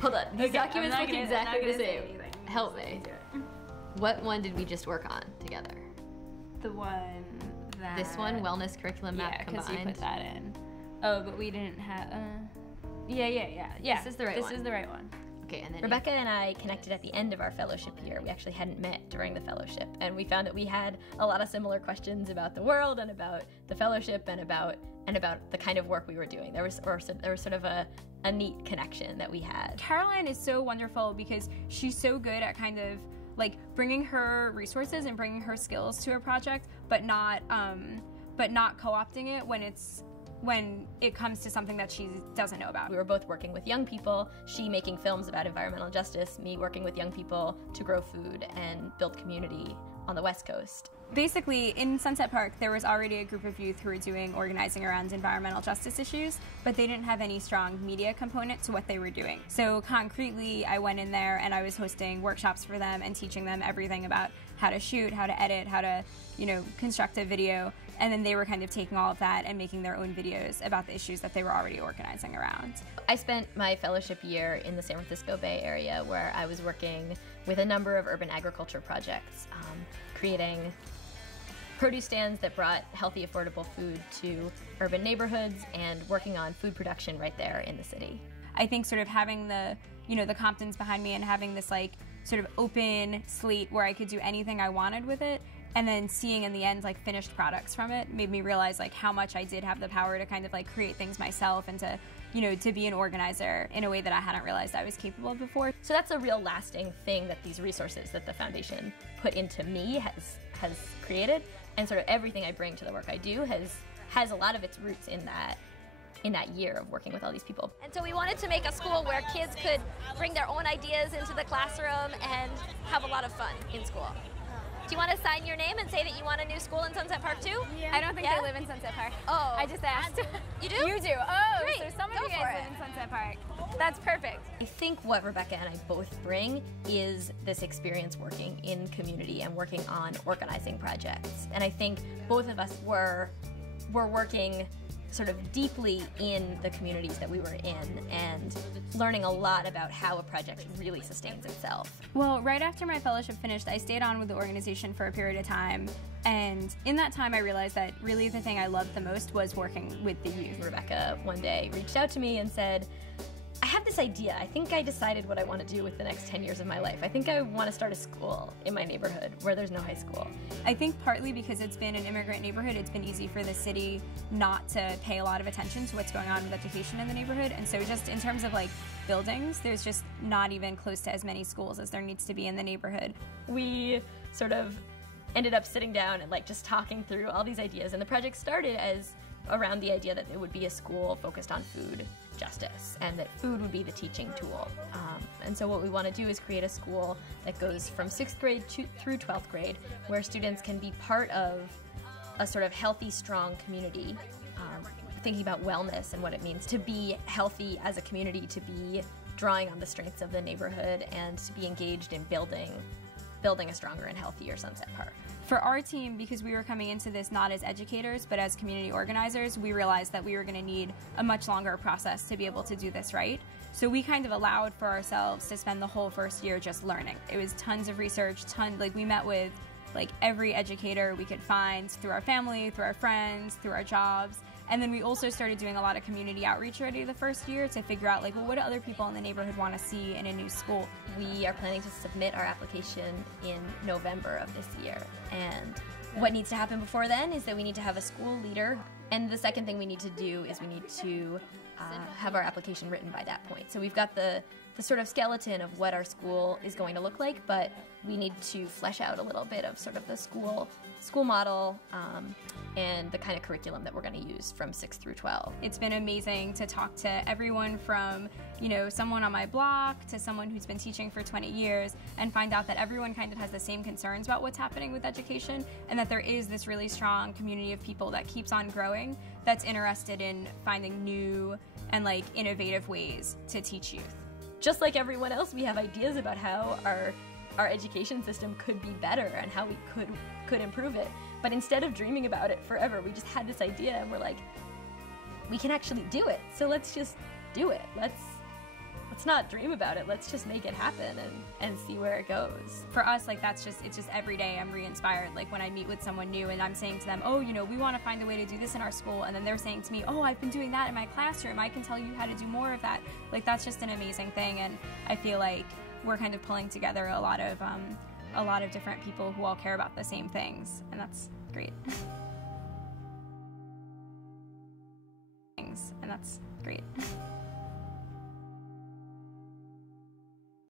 Hold on, these documents look exactly the same. Anything. Help me. What one did we just work on together? The one that... This one, wellness curriculum map combined. Yeah, because you put that in. Oh, but we didn't have... Yeah. This is the right one. This is the right one. Okay, and then Rebecca and I connected at the end of our fellowship year. We actually hadn't met during the fellowship, and we found that we had a lot of similar questions about the world and about the fellowship and about the kind of work we were doing. There was sort of a neat connection that we had. Carolyn is so wonderful because she's so good at kind of like bringing her resources and bringing her skills to a project, but not co-opting it when it comes to something that she doesn't know about. We were both working with young people, she making films about environmental justice, me working with young people to grow food and build community on the West Coast. Basically, in Sunset Park, there was already a group of youth who were doing organizing around environmental justice issues, but they didn't have any strong media component to what they were doing. So concretely, I went in there and I was hosting workshops for them and teaching them everything about how to shoot, how to edit, how to, construct a video. And then they were kind of taking all of that and making their own videos about the issues that they were already organizing around. I spent my fellowship year in the San Francisco Bay Area where I was working with a number of urban agriculture projects, creating produce stands that brought healthy, affordable food to urban neighborhoods and working on food production right there in the city. I think sort of having the Comptons behind me and having this like sort of open slate where I could do anything I wanted with it, and then seeing in the end like finished products from it made me realize like how much I did have the power to kind of like create things myself and to be an organizer in a way that I hadn't realized I was capable of before. So that's a real lasting thing that these resources that the foundation put into me has created, and sort of everything I bring to the work I do has a lot of its roots in that year of working with all these people. And so we wanted to make a school where kids could bring their own ideas into the classroom and have a lot of fun in school. Do you want to sign your name and say that you want a new school in Sunset Park too? Yeah. I don't think they live in Sunset Park. Oh. I just asked. You do? You do. Oh, great. So some of you guys live in Sunset Park. That's perfect. I think what Rebecca and I both bring is this experience working in community and working on organizing projects. And I think both of us were working sort of deeply in the communities that we were in and learning a lot about how a project really sustains itself. Well, right after my fellowship finished, I stayed on with the organization for a period of time, and in that time I realized that really the thing I loved the most was working with the youth. Rebecca one day reached out to me and said, I have this idea. I think I decided what I want to do with the next 10 years of my life. I think I want to start a school in my neighborhood where there's no high school. I think partly because it's been an immigrant neighborhood, it's been easy for the city not to pay a lot of attention to what's going on with education in the neighborhood. And so just in terms of like buildings, there's just not even close to as many schools as there needs to be in the neighborhood. We sort of ended up sitting down and like just talking through all these ideas, and the project started as around the idea that it would be a school focused on food justice and that food would be the teaching tool. And so what we want to do is create a school that goes from 6th grade through 12th grade where students can be part of a sort of healthy, strong community, thinking about wellness and what it means to be healthy as a community, to be drawing on the strengths of the neighborhood, and to be engaged in building a stronger and healthier Sunset Park. For our team, because we were coming into this not as educators but as community organizers, we realized that we were going to need a much longer process to be able to do this right. So we kind of allowed for ourselves to spend the whole first year just learning. It was tons of research, we met with like every educator we could find through our family, through our friends, through our jobs. And then we also started doing a lot of community outreach already the first year to figure out, like, well, what do other people in the neighborhood want to see in a new school? We are planning to submit our application in November of this year. And what needs to happen before then is that we need to have a school leader. And the second thing we need to do is we need to have our application written by that point. So we've got the sort of skeleton of what our school is going to look like, but we need to flesh out a little bit of sort of the school model and the kind of curriculum that we're going to use from 6 through 12. It's been amazing to talk to everyone from, someone on my block to someone who's been teaching for 20 years and find out that everyone kind of has the same concerns about what's happening with education, and that there is this really strong community of people that keeps on growing that's interested in finding new and like innovative ways to teach youth. Just like everyone else, we have ideas about how our education system could be better and how we could improve it. But instead of dreaming about it forever, we just had this idea and we're like, we can actually do it. So let's just do it. Let's let's not dream about it. Let's just make it happen and see where it goes. For us, like it's just every day I'm re-inspired. Like when I meet with someone new and I'm saying to them, oh, you know, we want to find a way to do this in our school, and then they're saying to me, oh, I've been doing that in my classroom. I can tell you how to do more of that. Like that's just an amazing thing, and I feel like we're kind of pulling together a lot of different people who all care about the same things, and that's great. And that's great.